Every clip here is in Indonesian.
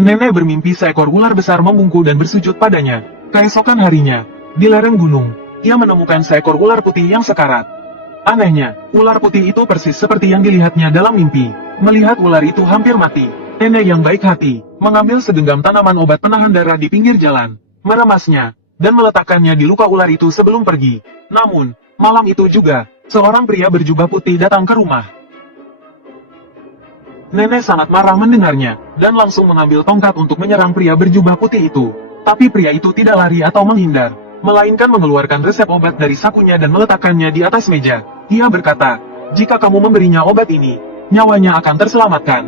Nenek bermimpi seekor ular besar membungkuk dan bersujud padanya. Keesokan harinya, di lereng gunung, ia menemukan seekor ular putih yang sekarat. Anehnya, ular putih itu persis seperti yang dilihatnya dalam mimpi. Melihat ular itu hampir mati, nenek yang baik hati, mengambil segenggam tanaman obat penahan darah di pinggir jalan, meremasnya, dan meletakkannya di luka ular itu sebelum pergi. Namun, malam itu juga, seorang pria berjubah putih datang ke rumah. Nenek sangat marah mendengarnya, dan langsung mengambil tongkat untuk menyerang pria berjubah putih itu. Tapi pria itu tidak lari atau menghindar, melainkan mengeluarkan resep obat dari sakunya dan meletakkannya di atas meja. Ia berkata, "Jika kamu memberinya obat ini, nyawanya akan terselamatkan."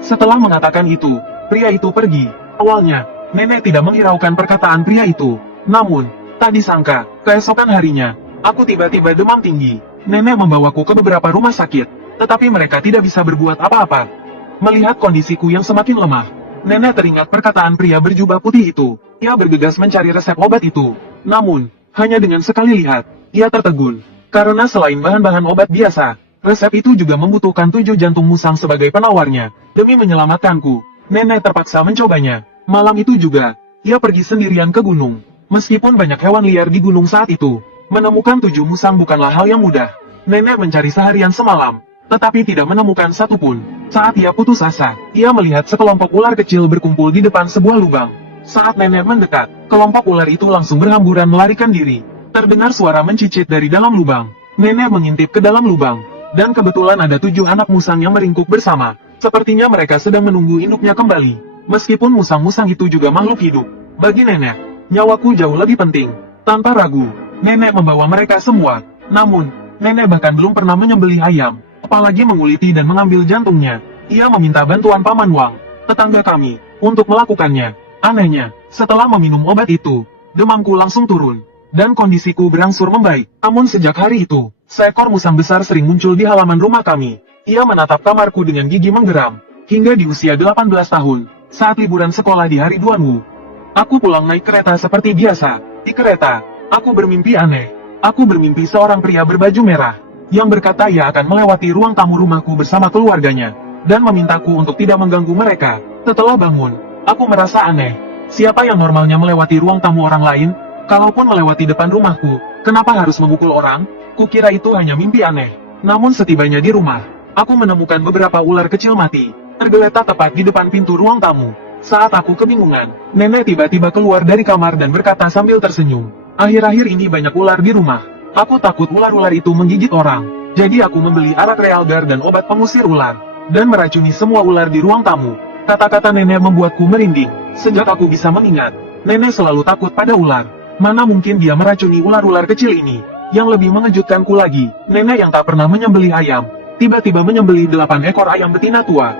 Setelah mengatakan itu, pria itu pergi. Awalnya, nenek tidak menghiraukan perkataan pria itu. Namun, tak disangka, keesokan harinya, aku tiba-tiba demam tinggi. Nenek membawaku ke beberapa rumah sakit, tetapi mereka tidak bisa berbuat apa-apa. Melihat kondisiku yang semakin lemah, nenek teringat perkataan pria berjubah putih itu. Ia bergegas mencari resep obat itu. Namun, hanya dengan sekali lihat, ia tertegun. Karena selain bahan-bahan obat biasa, resep itu juga membutuhkan 7 jantung musang sebagai penawarnya. Demi menyelamatkanku, nenek terpaksa mencobanya. Malam itu juga, ia pergi sendirian ke gunung. Meskipun banyak hewan liar di gunung saat itu, menemukan 7 musang bukanlah hal yang mudah. Nenek mencari seharian semalam, tetapi tidak menemukan satu pun. Saat ia putus asa, ia melihat sekelompok ular kecil berkumpul di depan sebuah lubang. Saat nenek mendekat, kelompok ular itu langsung berhamburan melarikan diri. Terdengar suara mencicit dari dalam lubang. Nenek mengintip ke dalam lubang, dan kebetulan ada 7 anak musang yang meringkuk bersama. Sepertinya mereka sedang menunggu induknya kembali. Meskipun musang-musang itu juga makhluk hidup, bagi nenek, nyawaku jauh lebih penting. Tanpa ragu, nenek membawa mereka semua. Namun, nenek bahkan belum pernah menyembelih ayam, apalagi menguliti dan mengambil jantungnya. Ia meminta bantuan Paman Wang, tetangga kami, untuk melakukannya. Anehnya, setelah meminum obat itu, demamku langsung turun, dan kondisiku berangsur membaik. Namun sejak hari itu, seekor musang besar sering muncul di halaman rumah kami. Ia menatap kamarku dengan gigi menggeram, hingga di usia 18 tahun, saat liburan sekolah di hari Duanwu. Aku pulang naik kereta seperti biasa. Di kereta, aku bermimpi aneh. Aku bermimpi seorang pria berbaju merah, yang berkata ia akan melewati ruang tamu rumahku bersama keluarganya, dan memintaku untuk tidak mengganggu mereka. Setelah bangun, aku merasa aneh. Siapa yang normalnya melewati ruang tamu orang lain? Kalaupun melewati depan rumahku, kenapa harus memukul orang? Kukira itu hanya mimpi aneh. Namun setibanya di rumah, aku menemukan beberapa ular kecil mati, tergeletak tepat di depan pintu ruang tamu. Saat aku kebingungan, nenek tiba-tiba keluar dari kamar dan berkata sambil tersenyum, "Akhir-akhir ini banyak ular di rumah. Aku takut ular-ular itu menggigit orang. Jadi aku membeli arak realgar dan obat pengusir ular, dan meracuni semua ular di ruang tamu." Kata-kata nenek membuatku merinding. Sejak aku bisa mengingat, nenek selalu takut pada ular. Mana mungkin dia meracuni ular-ular kecil ini? Yang lebih mengejutkanku lagi, nenek yang tak pernah menyembelih ayam, tiba-tiba menyembelih 8 ekor ayam betina tua.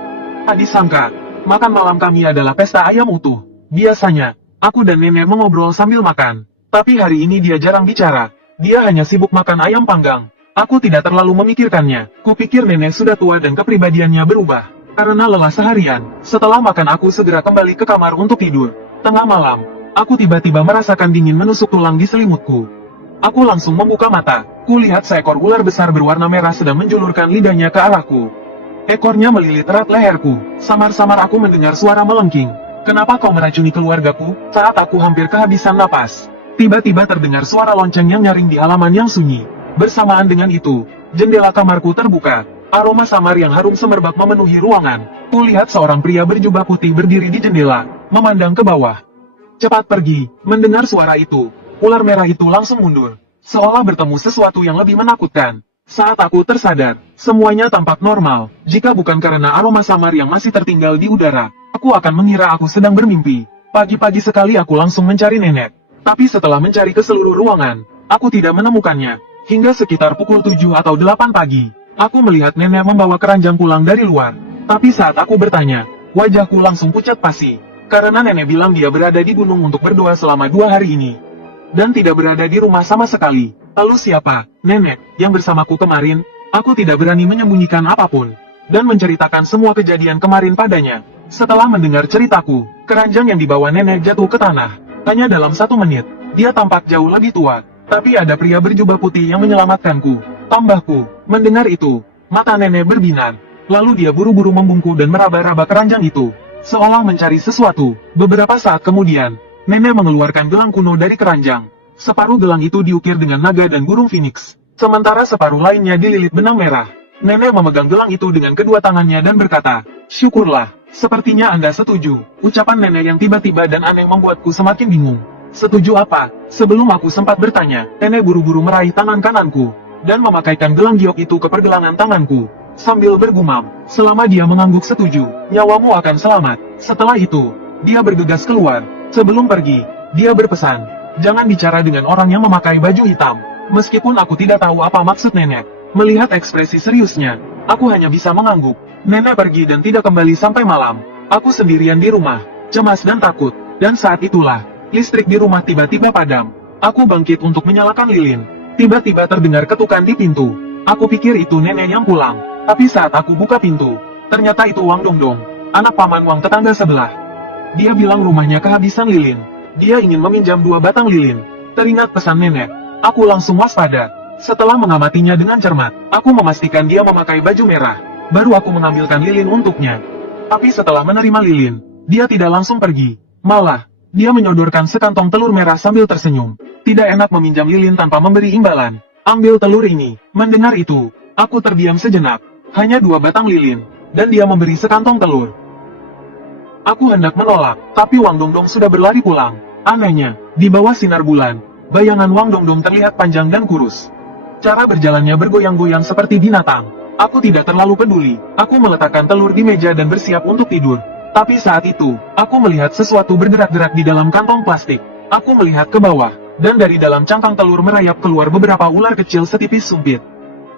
Tak disangka, makan malam kami adalah pesta ayam utuh. Biasanya, aku dan nenek mengobrol sambil makan. Tapi hari ini dia jarang bicara. Dia hanya sibuk makan ayam panggang. Aku tidak terlalu memikirkannya. Kupikir nenek sudah tua dan kepribadiannya berubah karena lelah seharian. Setelah makan aku segera kembali ke kamar untuk tidur. Tengah malam, aku tiba-tiba merasakan dingin menusuk tulang di selimutku. Aku langsung membuka mata. Kulihat seekor ular besar berwarna merah sedang menjulurkan lidahnya ke arahku. Ekornya melilit erat leherku. Samar-samar aku mendengar suara melengking. "Kenapa kau meracuni keluargaku?" Saat aku hampir kehabisan napas, tiba-tiba terdengar suara lonceng yang nyaring di halaman yang sunyi. Bersamaan dengan itu, jendela kamarku terbuka. Aroma samar yang harum semerbak memenuhi ruangan. Kulihat seorang pria berjubah putih berdiri di jendela, memandang ke bawah. "Cepat pergi!" Mendengar suara itu, ular merah itu langsung mundur, seolah bertemu sesuatu yang lebih menakutkan. Saat aku tersadar, semuanya tampak normal. Jika bukan karena aroma samar yang masih tertinggal di udara, aku akan mengira aku sedang bermimpi. Pagi-pagi sekali aku langsung mencari nenek. Tapi setelah mencari ke seluruh ruangan, aku tidak menemukannya. Hingga sekitar pukul 7 atau 8 pagi, aku melihat nenek membawa keranjang pulang dari luar. Tapi saat aku bertanya, wajahku langsung pucat pasi. Karena nenek bilang dia berada di gunung untuk berdoa selama 2 hari ini. Dan tidak berada di rumah sama sekali. Lalu siapa, nenek, yang bersamaku kemarin? Aku tidak berani menyembunyikan apapun, dan menceritakan semua kejadian kemarin padanya. Setelah mendengar ceritaku, keranjang yang dibawa nenek jatuh ke tanah. Hanya dalam 1 menit, dia tampak jauh lebih tua. Tapi ada pria berjubah putih yang menyelamatkanku. Tambahku, mendengar itu, mata nenek berbinar. Lalu dia buru-buru membungkuk dan meraba-raba keranjang itu. seolah mencari sesuatu. Beberapa saat kemudian, nenek mengeluarkan gelang kuno dari keranjang. Separuh gelang itu diukir dengan naga dan burung phoenix, sementara separuh lainnya dililit benang merah. Nenek memegang gelang itu dengan kedua tangannya dan berkata, "Syukurlah, sepertinya Anda setuju." Ucapan nenek yang tiba-tiba dan aneh membuatku semakin bingung. Setuju apa? Sebelum aku sempat bertanya, nenek buru-buru meraih tangan kananku dan memakaikan gelang giok itu ke pergelangan tanganku, sambil bergumam, selama dia mengangguk setuju, nyawamu akan selamat. Setelah itu, dia bergegas keluar. Sebelum pergi, dia berpesan, jangan bicara dengan orang yang memakai baju hitam. Meskipun aku tidak tahu apa maksud nenek, melihat ekspresi seriusnya, aku hanya bisa mengangguk. Nenek pergi dan tidak kembali sampai malam. Aku sendirian di rumah, cemas dan takut, dan saat itulah, listrik di rumah tiba-tiba padam. Aku bangkit untuk menyalakan lilin. Tiba-tiba terdengar ketukan di pintu. Aku pikir itu nenek yang pulang. Tapi saat aku buka pintu, ternyata itu Wang Dongdong, anak paman Wang tetangga sebelah. Dia bilang rumahnya kehabisan lilin. Dia ingin meminjam 2 batang lilin. Teringat pesan nenek, aku langsung waspada. Setelah mengamatinya dengan cermat, aku memastikan dia memakai baju merah. Baru aku mengambilkan lilin untuknya. Tapi setelah menerima lilin, dia tidak langsung pergi. Malah, dia menyodorkan sekantong telur merah sambil tersenyum. Tidak enak meminjam lilin tanpa memberi imbalan. Ambil telur ini. Mendengar itu, aku terdiam sejenak. Hanya 2 batang lilin, dan dia memberi sekantong telur. Aku hendak menolak, tapi Wang Dongdong sudah berlari pulang. Anehnya, di bawah sinar bulan, bayangan Wang Dongdong terlihat panjang dan kurus. Cara berjalannya bergoyang-goyang seperti binatang. Aku tidak terlalu peduli. Aku meletakkan telur di meja dan bersiap untuk tidur. Tapi saat itu, aku melihat sesuatu bergerak-gerak di dalam kantong plastik. Aku melihat ke bawah, dan dari dalam cangkang telur merayap keluar beberapa ular kecil setipis sumpit.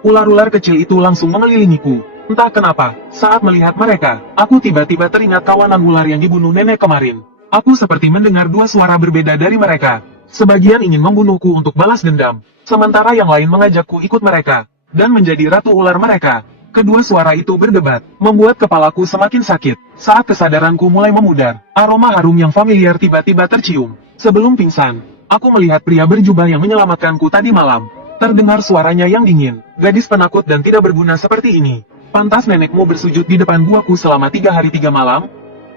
Ular-ular kecil itu langsung mengelilingiku. Entah kenapa, saat melihat mereka, aku tiba-tiba teringat kawanan ular yang dibunuh nenek kemarin. Aku seperti mendengar 2 suara berbeda dari mereka. Sebagian ingin membunuhku untuk balas dendam, sementara yang lain mengajakku ikut mereka, dan menjadi ratu ular mereka. Kedua suara itu berdebat, membuat kepalaku semakin sakit. Saat kesadaranku mulai memudar, aroma harum yang familiar tiba-tiba tercium. Sebelum pingsan, aku melihat pria berjubah yang menyelamatkanku tadi malam. Terdengar suaranya yang dingin, gadis penakut dan tidak berguna seperti ini. Pantas nenekmu bersujud di depan guaku selama 3 hari 3 malam?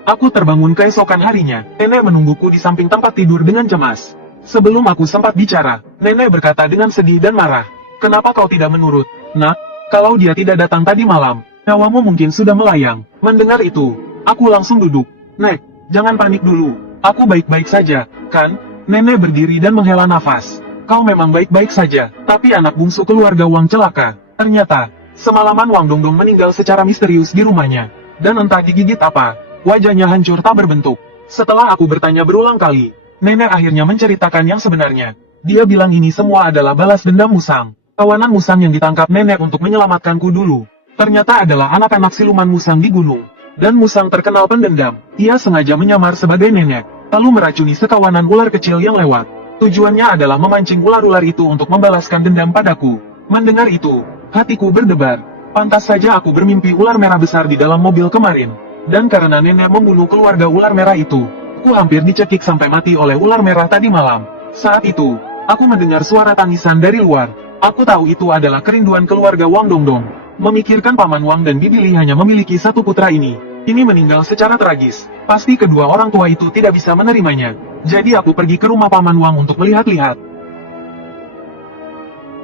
Aku terbangun keesokan harinya, nenek menungguku di samping tempat tidur dengan cemas. Sebelum aku sempat bicara, nenek berkata dengan sedih dan marah. Kenapa kau tidak menurut, nak? Kalau dia tidak datang tadi malam, nyawamu mungkin sudah melayang. Mendengar itu, aku langsung duduk. Nek, jangan panik dulu. Aku baik-baik saja, kan? Nenek berdiri dan menghela nafas. Kau memang baik-baik saja, tapi anak bungsu keluarga Wang celaka. Ternyata, semalaman Wang Dongdong meninggal secara misterius di rumahnya. Dan entah digigit apa, wajahnya hancur tak berbentuk. Setelah aku bertanya berulang kali, nenek akhirnya menceritakan yang sebenarnya. Dia bilang ini semua adalah balas dendam Musang. Kawanan Musang yang ditangkap nenek untuk menyelamatkanku dulu. Ternyata adalah anak-anak siluman Musang di gunung. Dan Musang terkenal pendendam. Ia sengaja menyamar sebagai nenek, lalu meracuni sekawanan ular kecil yang lewat. Tujuannya adalah memancing ular-ular itu untuk membalaskan dendam padaku. Mendengar itu, hatiku berdebar. Pantas saja aku bermimpi ular merah besar di dalam mobil kemarin. Dan karena nenek membunuh keluarga ular merah itu, aku hampir dicekik sampai mati oleh ular merah tadi malam. Saat itu, aku mendengar suara tangisan dari luar. Aku tahu itu adalah kerinduan keluarga Wang Dongdong. Memikirkan Paman Wang dan Bibi Li hanya memiliki satu putra ini meninggal secara tragis. Pasti kedua orang tua itu tidak bisa menerimanya. Jadi aku pergi ke rumah Paman Wang untuk melihat-lihat.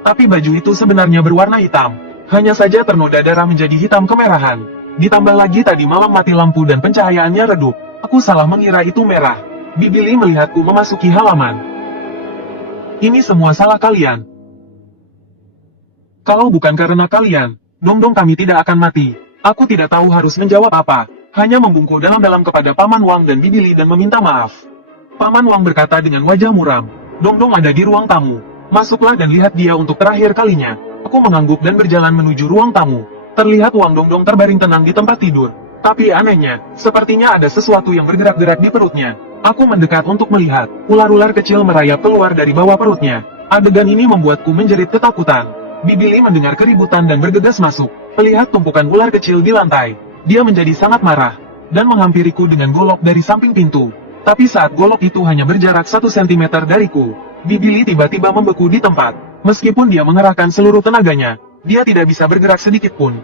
Tapi baju itu sebenarnya berwarna hitam. Hanya saja ternoda darah menjadi hitam kemerahan. Ditambah lagi tadi malam mati lampu dan pencahayaannya redup. Aku salah mengira itu merah. Bibi Li melihatku memasuki halaman. Ini semua salah kalian. Kalau bukan karena kalian, Dongdong kami tidak akan mati. Aku tidak tahu harus menjawab apa. Hanya membungkuk dalam-dalam kepada Paman Wang dan Bibi Li dan meminta maaf. Paman Wang berkata dengan wajah muram. Dongdong ada di ruang tamu. Masuklah dan lihat dia untuk terakhir kalinya. Aku mengangguk dan berjalan menuju ruang tamu. Terlihat Wang Dongdong terbaring tenang di tempat tidur. Tapi anehnya, sepertinya ada sesuatu yang bergerak-gerak di perutnya. Aku mendekat untuk melihat. Ular-ular kecil merayap keluar dari bawah perutnya. Adegan ini membuatku menjerit ketakutan. Bibi Li mendengar keributan dan bergegas masuk. Melihat tumpukan ular kecil di lantai, dia menjadi sangat marah, dan menghampiriku dengan golok dari samping pintu. Tapi saat golok itu hanya berjarak 1 cm dariku, Bibi Li tiba-tiba membeku di tempat. Meskipun dia mengerahkan seluruh tenaganya, dia tidak bisa bergerak sedikit pun.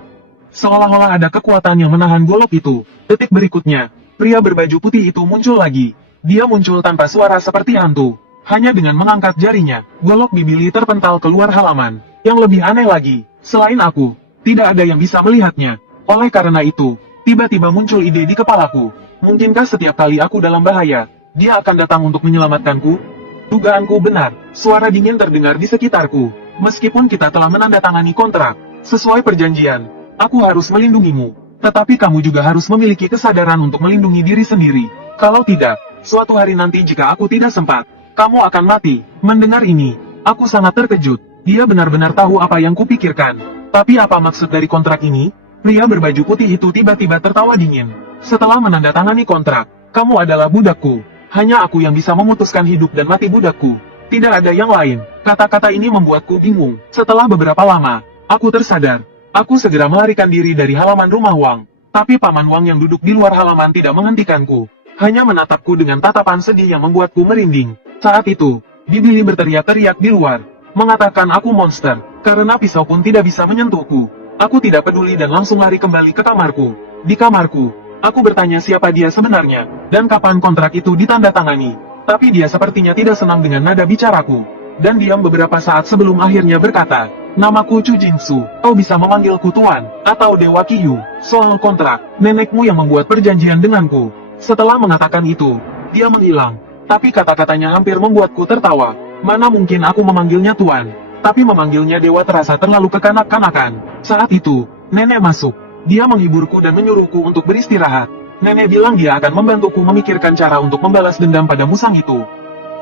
Seolah-olah ada kekuatan yang menahan golok itu. Detik berikutnya, pria berbaju putih itu muncul lagi. Dia muncul tanpa suara seperti hantu. Hanya dengan mengangkat jarinya, golok Bibili terpental keluar halaman. Yang lebih aneh lagi, selain aku, tidak ada yang bisa melihatnya. Oleh karena itu, tiba-tiba muncul ide di kepalaku. Mungkinkah setiap kali aku dalam bahaya, dia akan datang untuk menyelamatkanku? Dugaanku benar, suara dingin terdengar di sekitarku. Meskipun kita telah menandatangani kontrak, sesuai perjanjian, aku harus melindungimu. Tetapi kamu juga harus memiliki kesadaran untuk melindungi diri sendiri. Kalau tidak, suatu hari nanti jika aku tidak sempat, kamu akan mati. Mendengar ini, aku sangat terkejut. Dia benar-benar tahu apa yang kupikirkan. Tapi apa maksud dari kontrak ini? Pria berbaju putih itu tiba-tiba tertawa dingin. Setelah menandatangani kontrak, kamu adalah budakku. Hanya aku yang bisa memutuskan hidup dan mati budakku. Tidak ada yang lain. Kata-kata ini membuatku bingung. Setelah beberapa lama, aku tersadar. Aku segera melarikan diri dari halaman rumah Wang. Tapi Paman Wang yang duduk di luar halaman tidak menghentikanku. Hanya menatapku dengan tatapan sedih yang membuatku merinding. Saat itu, Bibili berteriak-teriak di luar. Mengatakan aku monster, karena pisau pun tidak bisa menyentuhku. Aku tidak peduli dan langsung lari kembali ke kamarku. Di kamarku, aku bertanya siapa dia sebenarnya, dan kapan kontrak itu ditandatangani. Tapi dia sepertinya tidak senang dengan nada bicaraku. Dan diam beberapa saat sebelum akhirnya berkata, namaku Chu Jingsu, kau bisa memanggilku Tuan, atau Dewa Qiyu. Soal kontrak, nenekmu yang membuat perjanjian denganku. Setelah mengatakan itu, dia menghilang. Tapi kata-katanya hampir membuatku tertawa. Mana mungkin aku memanggilnya Tuan, tapi memanggilnya Dewa terasa terlalu kekanak-kanakan. Saat itu, nenek masuk. Dia menghiburku dan menyuruhku untuk beristirahat. Nenek bilang dia akan membantuku memikirkan cara untuk membalas dendam pada musang itu.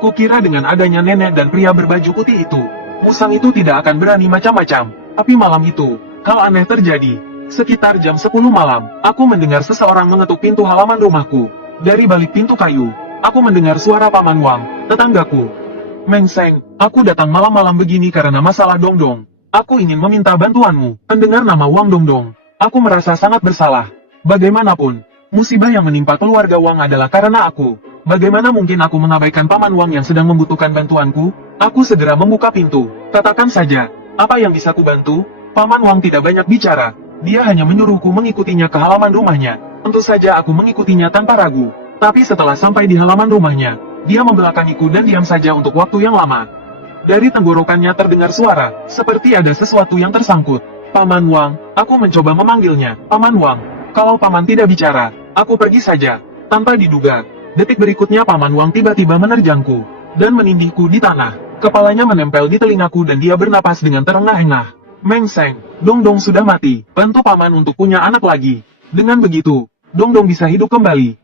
Kukira dengan adanya nenek dan pria berbaju putih itu, musang itu tidak akan berani macam-macam. Tapi malam itu, hal aneh terjadi. Sekitar jam 10 malam, aku mendengar seseorang mengetuk pintu halaman rumahku. Dari balik pintu kayu, aku mendengar suara Paman Wang, tetanggaku. Mengseng, aku datang malam-malam begini karena masalah Dongdong. Aku ingin meminta bantuanmu. Mendengar nama Wang Dongdong, aku merasa sangat bersalah. Bagaimanapun, musibah yang menimpa keluarga Wang adalah karena aku. Bagaimana mungkin aku mengabaikan Paman Wang yang sedang membutuhkan bantuanku? Aku segera membuka pintu. Katakan saja, apa yang bisa kubantu? Paman Wang tidak banyak bicara. Dia hanya menyuruhku mengikutinya ke halaman rumahnya. Tentu saja aku mengikutinya tanpa ragu. Tapi setelah sampai di halaman rumahnya, dia membelakangiku dan diam saja untuk waktu yang lama. Dari tenggorokannya terdengar suara, seperti ada sesuatu yang tersangkut. Paman Wang, aku mencoba memanggilnya. Paman Wang, kalau Paman tidak bicara, aku pergi saja. Tanpa diduga, detik berikutnya Paman Wang tiba-tiba menerjangku, dan menindihku di tanah. Kepalanya menempel di telingaku dan dia bernapas dengan terengah-engah. Mengseng, Dongdong sudah mati, bantu Paman untuk punya anak lagi. Dengan begitu, Dongdong bisa hidup kembali.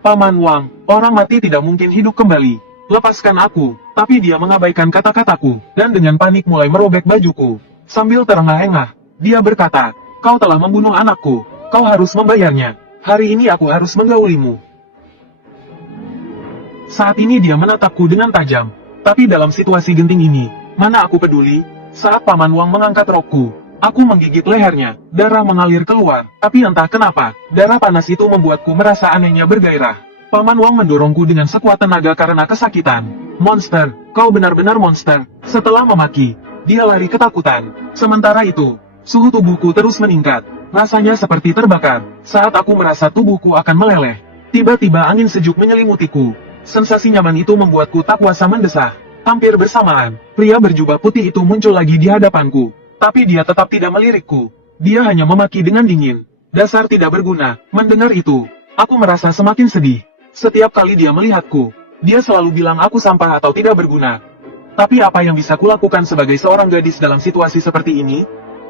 Paman Wang, orang mati tidak mungkin hidup kembali. Lepaskan aku. Tapi dia mengabaikan kata-kataku, dan dengan panik mulai merobek bajuku. Sambil terengah-engah, dia berkata, kau telah membunuh anakku, kau harus membayarnya. Hari ini aku harus menggaulimu. Saat ini dia menatapku dengan tajam. Tapi dalam situasi genting ini, mana aku peduli? Saat Paman Wang mengangkat rokku, aku menggigit lehernya, darah mengalir keluar. Tapi entah kenapa, darah panas itu membuatku merasa anehnya bergairah. Paman Wang mendorongku dengan sekuat tenaga karena kesakitan. Monster, kau benar-benar monster. Setelah memaki, dia lari ketakutan. Sementara itu, suhu tubuhku terus meningkat. Rasanya seperti terbakar. Saat aku merasa tubuhku akan meleleh, tiba-tiba angin sejuk menyelimutiku. Sensasi nyaman itu membuatku tak kuasa mendesah. Hampir bersamaan, pria berjubah putih itu muncul lagi di hadapanku. Tapi dia tetap tidak melirikku. Dia hanya memaki dengan dingin. Dasar tidak berguna. Mendengar itu, aku merasa semakin sedih. Setiap kali dia melihatku, dia selalu bilang aku sampah atau tidak berguna. Tapi apa yang bisa kulakukan sebagai seorang gadis dalam situasi seperti ini?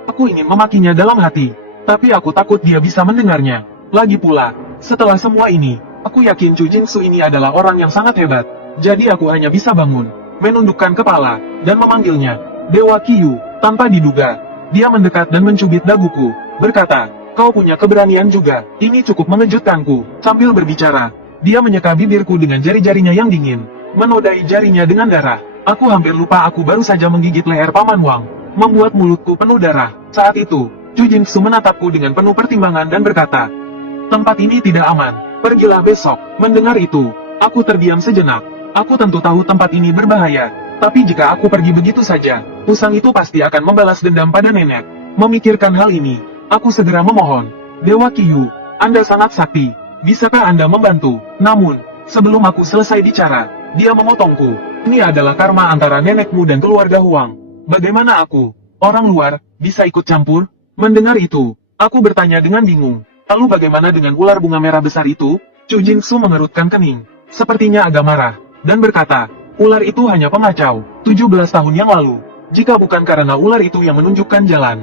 Aku ingin memakinya dalam hati. Tapi aku takut dia bisa mendengarnya. Lagi pula, setelah semua ini, aku yakin Chu Jingsu ini adalah orang yang sangat hebat. Jadi aku hanya bisa bangun, menundukkan kepala, dan memanggilnya, Dewa Qiyu. Tanpa diduga, dia mendekat dan mencubit daguku, berkata, kau punya keberanian juga. Ini cukup mengejutkanku. Sambil berbicara, dia menyeka bibirku dengan jari-jarinya yang dingin, menodai jarinya dengan darah. Aku hampir lupa aku baru saja menggigit leher Paman Wang, membuat mulutku penuh darah. Saat itu, Chu Jingsu menatapku dengan penuh pertimbangan dan berkata, tempat ini tidak aman, pergilah besok. Mendengar itu, aku terdiam sejenak. Aku tentu tahu tempat ini berbahaya, tapi jika aku pergi begitu saja, musang itu pasti akan membalas dendam pada nenek. Memikirkan hal ini, aku segera memohon, Dewa Qiyu, Anda sangat sakti. Bisakah Anda membantu? Namun, sebelum aku selesai bicara, dia memotongku. Ini adalah karma antara nenekmu dan keluarga Huang. Bagaimana aku, orang luar, bisa ikut campur? Mendengar itu, aku bertanya dengan bingung. Lalu bagaimana dengan ular bunga merah besar itu? Chu Jingsu mengerutkan kening. Sepertinya agak marah, dan berkata, ular itu hanya pengacau, 17 tahun yang lalu. Jika bukan karena ular itu yang menunjukkan jalan,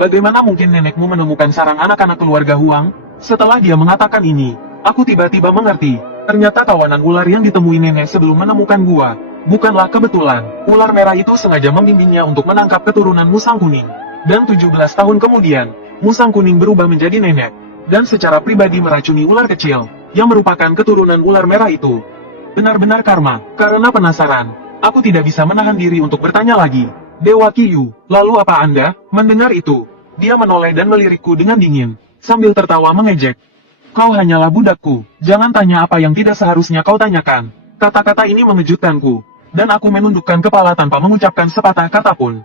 bagaimana mungkin nenekmu menemukan sarang anak-anak keluarga Huang? Setelah dia mengatakan ini, aku tiba-tiba mengerti. Ternyata kawanan ular yang ditemui nenek sebelum menemukan gua, bukanlah kebetulan. Ular merah itu sengaja membimbingnya untuk menangkap keturunan musang kuning. Dan 17 tahun kemudian, musang kuning berubah menjadi nenek. Dan secara pribadi meracuni ular kecil, yang merupakan keturunan ular merah itu. Benar-benar karma. Karena penasaran, aku tidak bisa menahan diri untuk bertanya lagi. Dewa Qiyu, lalu apa Anda? Mendengar itu, dia menoleh dan melirikku dengan dingin, sambil tertawa mengejek. Kau hanyalah budakku, jangan tanya apa yang tidak seharusnya kau tanyakan. Kata-kata ini mengejutkanku, dan aku menundukkan kepala tanpa mengucapkan sepatah kata pun.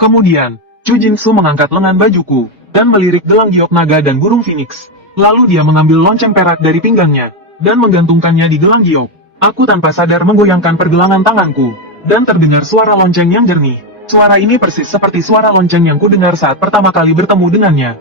Kemudian, Chu Jingsu mengangkat lengan bajuku, dan melirik gelang giok naga dan burung phoenix. Lalu dia mengambil lonceng perak dari pinggangnya, dan menggantungkannya di gelang giok. Aku tanpa sadar menggoyangkan pergelangan tanganku, dan terdengar suara lonceng yang jernih. Suara ini persis seperti suara lonceng yang kudengar saat pertama kali bertemu dengannya.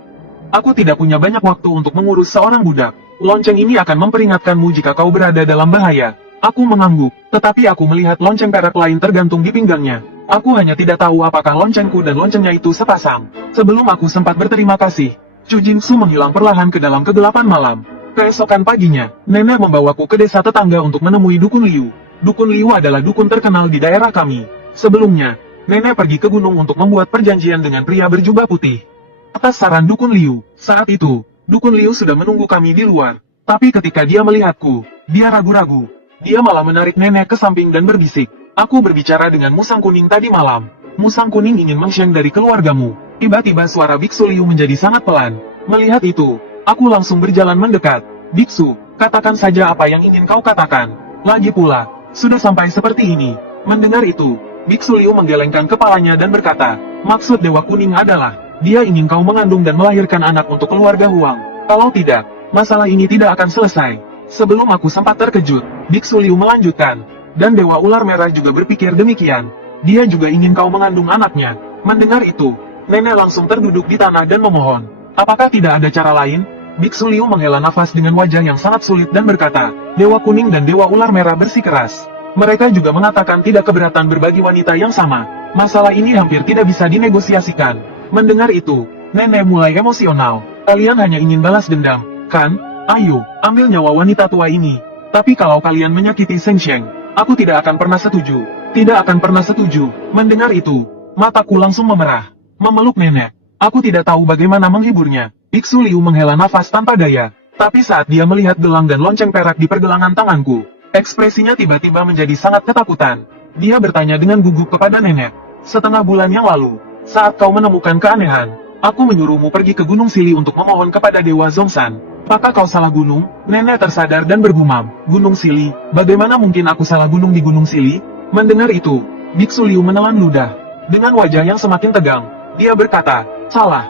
Aku tidak punya banyak waktu untuk mengurus seorang budak. Lonceng ini akan memperingatkanmu jika kau berada dalam bahaya. Aku mengangguk, tetapi aku melihat lonceng perak lain tergantung di pinggangnya. Aku hanya tidak tahu apakah loncengku dan loncengnya itu sepasang. Sebelum aku sempat berterima kasih, Chu Jingsu menghilang perlahan ke dalam kegelapan malam. Keesokan paginya, nenek membawaku ke desa tetangga untuk menemui Dukun Liu. Dukun Liu adalah dukun terkenal di daerah kami. Sebelumnya, nenek pergi ke gunung untuk membuat perjanjian dengan pria berjubah putih. Atas saran Dukun Liu, saat itu, Dukun Liu sudah menunggu kami di luar. Tapi ketika dia melihatku, dia ragu-ragu. Dia malah menarik nenek ke samping dan berbisik. Aku berbicara dengan musang kuning tadi malam. Musang kuning ingin mengsyeng dari keluargamu. Tiba-tiba suara Biksu Liu menjadi sangat pelan. Melihat itu, aku langsung berjalan mendekat. Biksu, katakan saja apa yang ingin kau katakan. Lagi pula, sudah sampai seperti ini. Mendengar itu, Biksu Liu menggelengkan kepalanya dan berkata, maksud Dewa Kuning adalah, dia ingin kau mengandung dan melahirkan anak untuk keluarga Huang. Kalau tidak, masalah ini tidak akan selesai. Sebelum aku sempat terkejut, Biksu Liu melanjutkan, dan Dewa Ular Merah juga berpikir demikian. Dia juga ingin kau mengandung anaknya. Mendengar itu, nenek langsung terduduk di tanah dan memohon. Apakah tidak ada cara lain? Biksu Liu menghela nafas dengan wajah yang sangat sulit dan berkata, Dewa Kuning dan Dewa Ular Merah bersikeras. Mereka juga mengatakan tidak keberatan berbagi wanita yang sama. Masalah ini hampir tidak bisa dinegosiasikan. Mendengar itu, nenek mulai emosional. Kalian hanya ingin balas dendam, kan? Ayo, ambil nyawa wanita tua ini. Tapi kalau kalian menyakiti Seng Sheng, aku tidak akan pernah setuju. Tidak akan pernah setuju. Mendengar itu, mataku langsung memerah. Memeluk nenek. Aku tidak tahu bagaimana menghiburnya. Biksu Liu menghela nafas tanpa daya. Tapi saat dia melihat gelang dan lonceng perak di pergelangan tanganku, ekspresinya tiba-tiba menjadi sangat ketakutan. Dia bertanya dengan gugup kepada nenek. Setengah bulan yang lalu, saat kau menemukan keanehan, aku menyuruhmu pergi ke Gunung Sili untuk memohon kepada Dewa Zhongshan. Apakah kau salah gunung? Nenek tersadar dan bergumam. Gunung Sili? Bagaimana mungkin aku salah gunung di Gunung Sili? Mendengar itu, Biksu Liu menelan ludah. Dengan wajah yang semakin tegang, dia berkata, salah,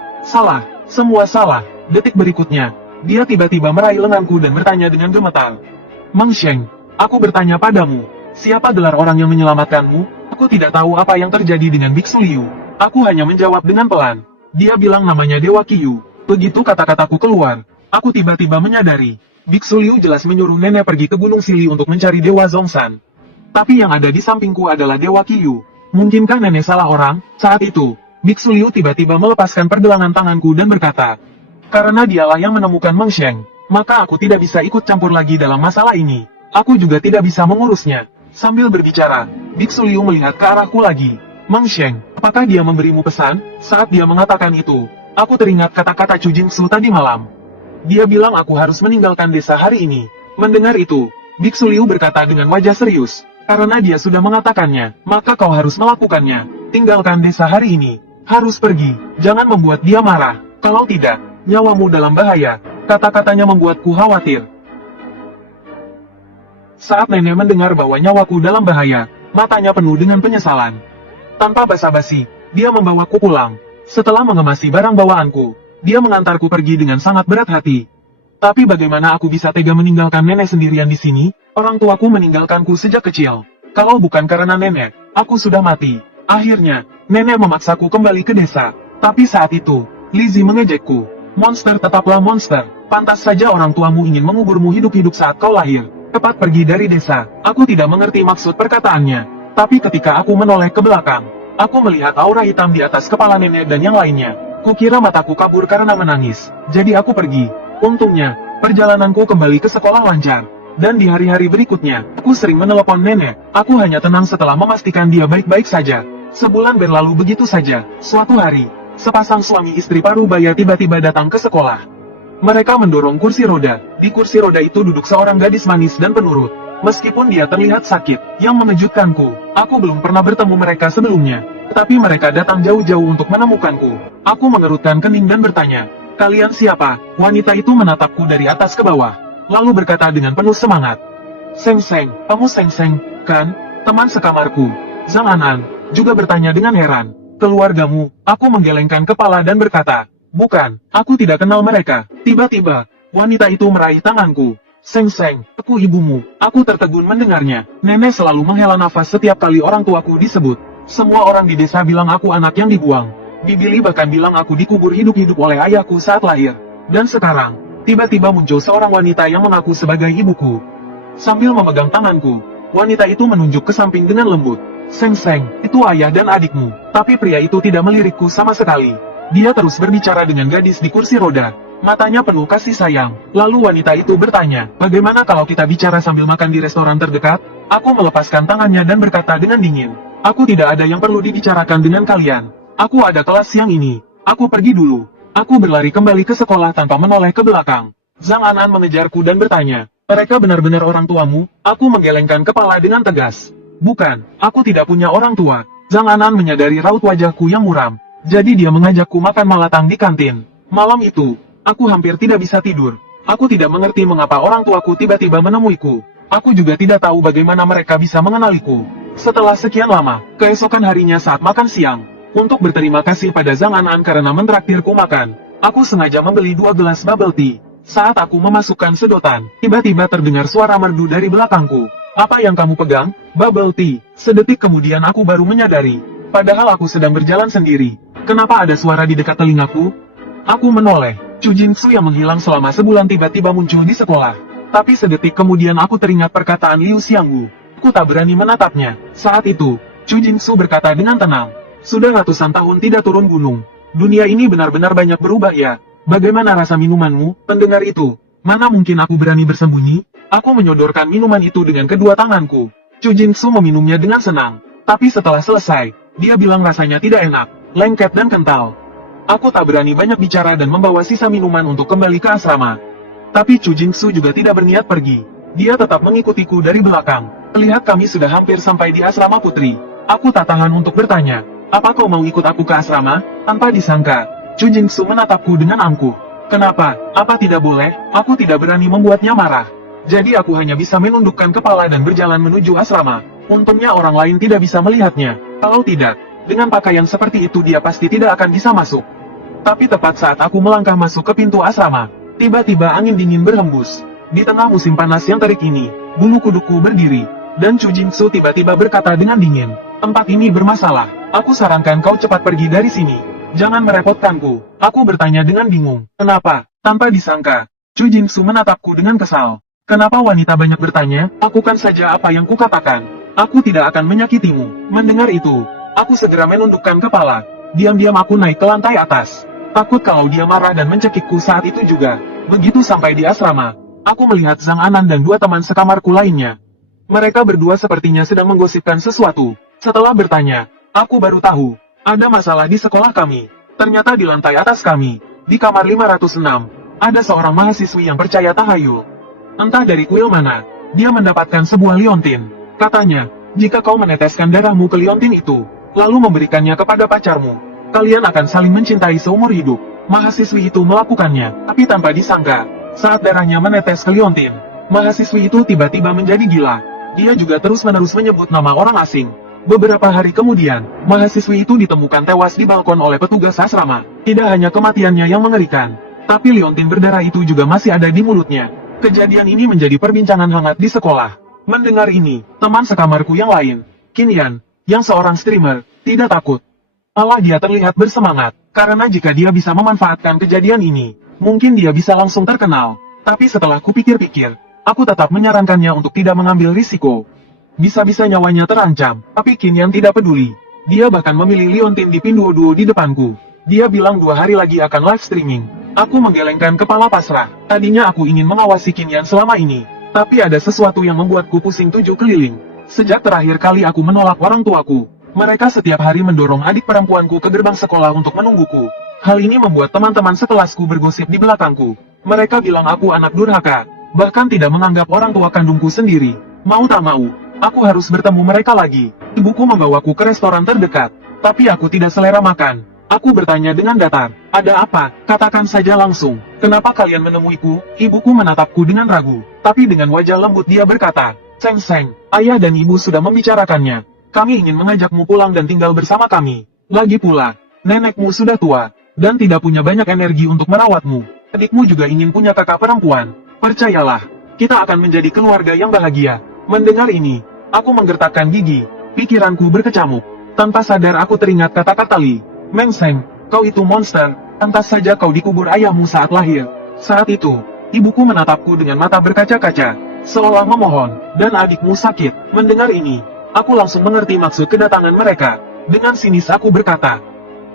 semua salah. Detik berikutnya, dia tiba-tiba meraih lenganku dan bertanya dengan gemetar. Mang Sheng, aku bertanya padamu, siapa gelar orang yang menyelamatkanmu? Aku tidak tahu apa yang terjadi dengan Biksu Liu. Aku hanya menjawab dengan pelan. Dia bilang namanya Dewa Qiyu. Begitu kata-kataku keluar, aku tiba-tiba menyadari, Biksu Liu jelas menyuruh nenek pergi ke Gunung Sili untuk mencari Dewa Zhongshan. Tapi yang ada di sampingku adalah Dewa Qiyu. Mungkinkah nenek salah orang? Saat itu, Biksu Liu tiba-tiba melepaskan pergelangan tanganku dan berkata, karena dialah yang menemukan Meng Sheng, maka aku tidak bisa ikut campur lagi dalam masalah ini. Aku juga tidak bisa mengurusnya. Sambil berbicara, Biksu Liu melihat ke arahku lagi. Meng Sheng, apakah dia memberimu pesan? Saat dia mengatakan itu, aku teringat kata-kata Chu Jingsu tadi malam. Dia bilang aku harus meninggalkan desa hari ini. Mendengar itu, Biksu Liu berkata dengan wajah serius. Karena dia sudah mengatakannya, maka kau harus melakukannya. Tinggalkan desa hari ini. Harus pergi. Jangan membuat dia marah. Kalau tidak, nyawamu dalam bahaya. Kata-katanya membuatku khawatir. Saat nenek mendengar bahwa nyawaku dalam bahaya, matanya penuh dengan penyesalan. Tanpa basa-basi, dia membawaku pulang. Setelah mengemasi barang bawaanku, dia mengantarku pergi dengan sangat berat hati. Tapi bagaimana aku bisa tega meninggalkan nenek sendirian di sini? Orang tuaku meninggalkanku sejak kecil. Kalau bukan karena nenek, aku sudah mati. Akhirnya, nenek memaksaku kembali ke desa. Tapi saat itu, Lizzie mengejekku. Monster tetaplah monster. Pantas saja orang tuamu ingin menguburmu hidup-hidup saat kau lahir. Cepat pergi dari desa. Aku tidak mengerti maksud perkataannya. Tapi ketika aku menoleh ke belakang, aku melihat aura hitam di atas kepala nenek dan yang lainnya. Kukira mataku kabur karena menangis. Jadi aku pergi. Untungnya, perjalananku kembali ke sekolah lancar. Dan di hari-hari berikutnya, aku sering menelepon nenek. Aku hanya tenang setelah memastikan dia baik-baik saja. Sebulan berlalu begitu saja. Suatu hari, sepasang suami istri parubaya tiba-tiba datang ke sekolah. Mereka mendorong kursi roda. Di kursi roda itu duduk seorang gadis manis dan penurut. Meskipun dia terlihat sakit, yang mengejutkanku, aku belum pernah bertemu mereka sebelumnya. Tetapi mereka datang jauh-jauh untuk menemukanku. Aku mengerutkan kening dan bertanya, "Kalian siapa?" Wanita itu menatapku dari atas ke bawah, lalu berkata dengan penuh semangat, "Seng Seng, kamu Seng Seng, kan? Teman sekamarku." Zhang Anan juga bertanya dengan heran, "Keluargamu?" Aku menggelengkan kepala dan berkata, "Bukan, aku tidak kenal mereka." Tiba-tiba, wanita itu meraih tanganku. "Seng Seng, aku ibumu." Aku tertegun mendengarnya. Nenek selalu menghela nafas setiap kali orang tuaku disebut. Semua orang di desa bilang aku anak yang dibuang. Bibili bahkan bilang aku dikubur hidup-hidup oleh ayahku saat lahir. Dan sekarang, tiba-tiba muncul seorang wanita yang mengaku sebagai ibuku. Sambil memegang tanganku, wanita itu menunjuk ke samping dengan lembut. "Seng Seng, itu ayah dan adikmu." Tapi pria itu tidak melirikku sama sekali. Dia terus berbicara dengan gadis di kursi roda. Matanya penuh kasih sayang. Lalu wanita itu bertanya, "Bagaimana kalau kita bicara sambil makan di restoran terdekat?" Aku melepaskan tangannya dan berkata dengan dingin, "Aku tidak ada yang perlu dibicarakan dengan kalian. Aku ada kelas siang ini. Aku pergi dulu." Aku berlari kembali ke sekolah tanpa menoleh ke belakang. Zhang Anan mengejarku dan bertanya, "Mereka benar-benar orang tuamu?" Aku menggelengkan kepala dengan tegas. "Bukan, aku tidak punya orang tua." Zhang Anan menyadari raut wajahku yang muram. Jadi dia mengajakku makan malatang di kantin. Malam itu, aku hampir tidak bisa tidur. Aku tidak mengerti mengapa orang tuaku tiba-tiba menemuiku. Aku juga tidak tahu bagaimana mereka bisa mengenaliku. Setelah sekian lama, keesokan harinya saat makan siang, untuk berterima kasih pada Zhang Anan karena mentraktirku makan, aku sengaja membeli 2 gelas bubble tea. Saat aku memasukkan sedotan, tiba-tiba terdengar suara merdu dari belakangku. "Apa yang kamu pegang?" "Bubble tea." Sedetik kemudian aku baru menyadari, padahal aku sedang berjalan sendiri. Kenapa ada suara di dekat telingaku? Aku menoleh. Chu Jingsu yang menghilang selama sebulan tiba-tiba muncul di sekolah. Tapi sedetik kemudian aku teringat perkataan Liu Xianggu. Aku tak berani menatapnya. Saat itu, Chu Jingsu berkata dengan tenang, "Sudah ratusan tahun tidak turun gunung. Dunia ini benar-benar banyak berubah ya. Bagaimana rasa minumanmu?" Pendengar itu, mana mungkin aku berani bersembunyi? Aku menyodorkan minuman itu dengan kedua tanganku. Chu Jingsu meminumnya dengan senang. Tapi setelah selesai, dia bilang rasanya tidak enak, lengket dan kental. Aku tak berani banyak bicara dan membawa sisa minuman untuk kembali ke asrama. Tapi Chu Jingsu juga tidak berniat pergi. Dia tetap mengikutiku dari belakang. Terlihat kami sudah hampir sampai di asrama putri. Aku tak tahan untuk bertanya, "Apa kau mau ikut aku ke asrama?" Tanpa disangka, Chu Jingsu menatapku dengan angkuh. "Kenapa? Apa tidak boleh?" Aku tidak berani membuatnya marah. Jadi aku hanya bisa menundukkan kepala dan berjalan menuju asrama. Untungnya orang lain tidak bisa melihatnya. Kalau tidak, dengan pakaian seperti itu dia pasti tidak akan bisa masuk. Tapi tepat saat aku melangkah masuk ke pintu asrama, tiba-tiba angin dingin berhembus. Di tengah musim panas yang terik ini, bulu kuduku berdiri. Dan Chu Jingsu tiba-tiba berkata dengan dingin, "Tempat ini bermasalah. Aku sarankan kau cepat pergi dari sini. Jangan merepotkanku." Aku bertanya dengan bingung, "Kenapa?" Tanpa disangka, Chu Jingsu menatapku dengan kesal. "Kenapa wanita banyak bertanya? Lakukan saja apa yang kukatakan. Aku tidak akan menyakitimu." Mendengar itu, aku segera menundukkan kepala. Diam-diam aku naik ke lantai atas. Takut kalau dia marah dan mencekikku saat itu juga. Begitu sampai di asrama, aku melihat Zhang Anan dan 2 teman sekamarku lainnya. Mereka berdua sepertinya sedang menggosipkan sesuatu. Setelah bertanya, aku baru tahu, ada masalah di sekolah kami. Ternyata di lantai atas kami, di kamar 506, ada seorang mahasiswi yang percaya tahayul. Entah dari kuil mana, dia mendapatkan sebuah liontin. Katanya, jika kau meneteskan darahmu ke liontin itu, lalu memberikannya kepada pacarmu, kalian akan saling mencintai seumur hidup. Mahasiswi itu melakukannya, tapi tanpa disangka, saat darahnya menetes ke liontin, mahasiswi itu tiba-tiba menjadi gila. Dia juga terus-menerus menyebut nama orang asing. Beberapa hari kemudian, mahasiswi itu ditemukan tewas di balkon oleh petugas asrama. Tidak hanya kematiannya yang mengerikan, Tapi liontin berdarah itu juga masih ada di mulutnya. Kejadian ini menjadi perbincangan hangat di sekolah. Mendengar ini, teman sekamarku yang lain, Qin Yan, yang seorang streamer, tidak takut. Malah dia terlihat bersemangat, karena jika dia bisa memanfaatkan kejadian ini, mungkin dia bisa langsung terkenal. Tapi setelah kupikir-pikir, aku tetap menyarankannya untuk tidak mengambil risiko. Bisa-bisa nyawanya terancam, tapi Qin Yan tidak peduli. Dia bahkan memilih liontin di Pinduoduo di depanku. Dia bilang 2 hari lagi akan live streaming. Aku menggelengkan kepala pasrah. Tadinya aku ingin mengawasi Qin Yan selama ini, tapi ada sesuatu yang membuatku pusing 7 keliling. Sejak terakhir kali aku menolak orang tuaku, mereka setiap hari mendorong adik perempuanku ke gerbang sekolah untuk menungguku. Hal ini membuat teman-teman sekelasku bergosip di belakangku. Mereka bilang aku anak durhaka, bahkan tidak menganggap orang tua kandungku sendiri. Mau tak mau, aku harus bertemu mereka lagi. Ibuku membawaku ke restoran terdekat, tapi aku tidak selera makan. Aku bertanya dengan datar, ada apa? Katakan saja langsung. Kenapa kalian menemuiku? Ibuku menatapku dengan ragu, tapi dengan wajah lembut dia berkata, Seng, ayah dan ibu sudah membicarakannya. Kami ingin mengajakmu pulang dan tinggal bersama kami. Lagi pula, nenekmu sudah tua, dan tidak punya banyak energi untuk merawatmu. Adikmu juga ingin punya kakak perempuan. Percayalah, kita akan menjadi keluarga yang bahagia. Mendengar ini, aku menggertakkan gigi. Pikiranku berkecamuk. Tanpa sadar aku teringat kata-kata Li. Meng Seng, kau itu monster, pantas saja kau dikubur ayahmu saat lahir. Saat itu, ibuku menatapku dengan mata berkaca-kaca, seolah memohon, dan adikmu sakit. Mendengar ini, aku langsung mengerti maksud kedatangan mereka. Dengan sinis aku berkata,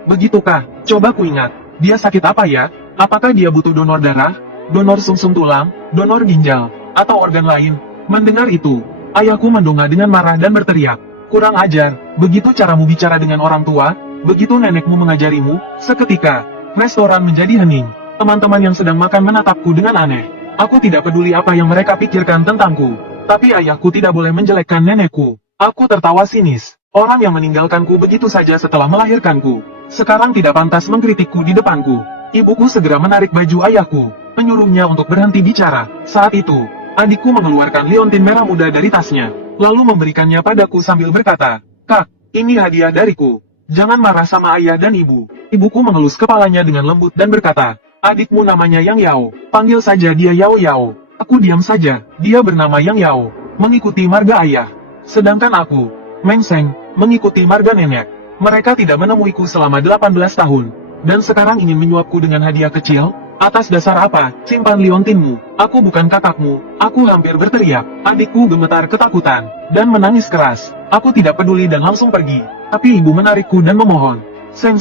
begitukah? Coba ku ingat, dia sakit apa ya? Apakah dia butuh donor darah, donor sumsum tulang, donor ginjal, atau organ lain? Mendengar itu, ayahku mendongak dengan marah dan berteriak, kurang ajar, begitu caramu bicara dengan orang tua? Begitu nenekmu mengajarimu? Seketika, restoran menjadi hening. Teman-teman yang sedang makan menatapku dengan aneh. Aku tidak peduli apa yang mereka pikirkan tentangku. Tapi ayahku tidak boleh menjelekkan nenekku. Aku tertawa sinis. Orang yang meninggalkanku begitu saja setelah melahirkanku, sekarang tidak pantas mengkritikku di depanku. Ibuku segera menarik baju ayahku, menyuruhnya untuk berhenti bicara. Saat itu, adikku mengeluarkan liontin merah muda dari tasnya, lalu memberikannya padaku sambil berkata, Kak, ini hadiah dariku. Jangan marah sama ayah dan ibu. Ibuku mengelus kepalanya dengan lembut dan berkata, adikmu namanya Yang Yao, panggil saja dia Yao Yao. Aku diam saja, dia bernama Yang Yao, mengikuti marga ayah. Sedangkan aku, Meng Seng, mengikuti marga nenek. Mereka tidak menemuiku selama 18 tahun, dan sekarang ingin menyuapku dengan hadiah kecil. Atas dasar apa? Simpan liontinmu. Aku bukan kakakmu. Aku hampir berteriak. Adikku gemetar ketakutan, dan menangis keras. Aku tidak peduli dan langsung pergi. Tapi ibu menarikku dan memohon. Seng,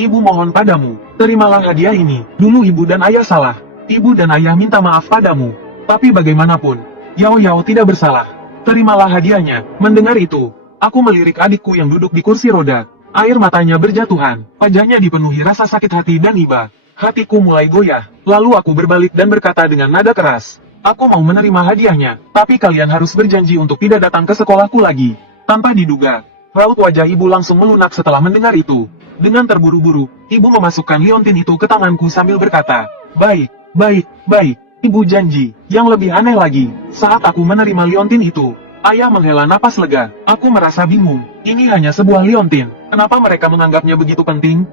ibu mohon padamu. Terimalah hadiah ini. Dulu ibu dan ayah salah. Ibu dan ayah minta maaf padamu. Tapi bagaimanapun, Yao Yao tidak bersalah. Terimalah hadiahnya. Mendengar itu, aku melirik adikku yang duduk di kursi roda. Air matanya berjatuhan. Wajahnya dipenuhi rasa sakit hati dan iba. Hatiku mulai goyah. Lalu aku berbalik dan berkata dengan nada keras, aku mau menerima hadiahnya, tapi kalian harus berjanji untuk tidak datang ke sekolahku lagi. Tanpa diduga, raut wajah ibu langsung melunak setelah mendengar itu. Dengan terburu-buru, ibu memasukkan liontin itu ke tanganku sambil berkata, baik, ibu janji. Yang lebih aneh lagi, saat aku menerima liontin itu, ayah menghela napas lega. Aku merasa bingung, ini hanya sebuah liontin, kenapa mereka menganggapnya begitu penting?